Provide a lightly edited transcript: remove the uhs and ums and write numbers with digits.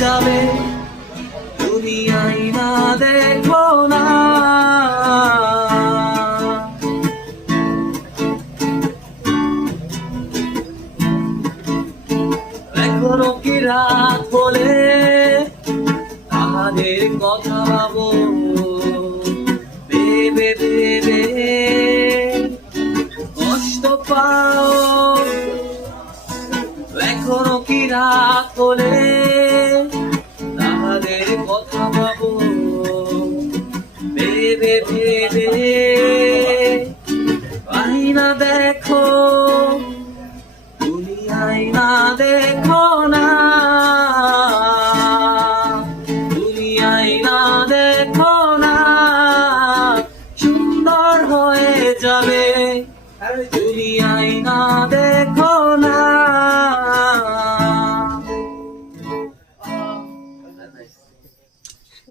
যাবে দুনিয়ায় না দেখবো না। এখনো কি রাত বলে আমাদের কথা ভাবো, ভেবে ভেবে কষ্ট পাও। এখনো কি রাত বলে